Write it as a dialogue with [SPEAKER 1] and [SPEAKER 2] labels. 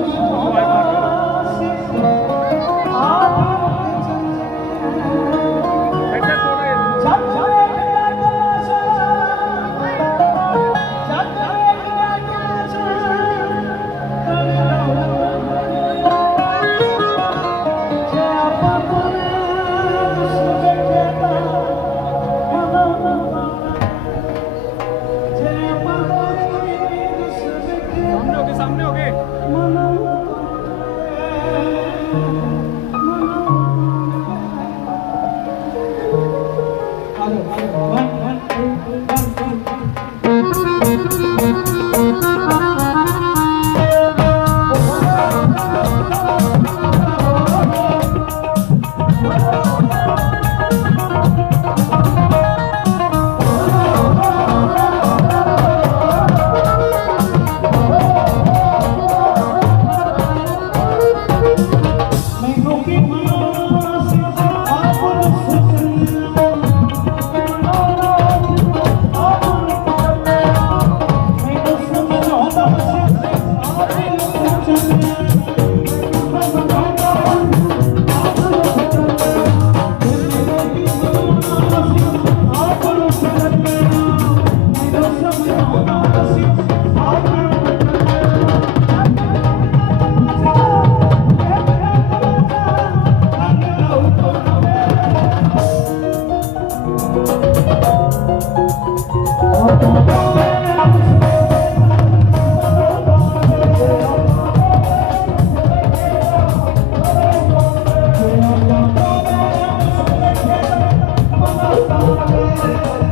[SPEAKER 1] Thank you. सामने हो गए सामने हो गए
[SPEAKER 2] Música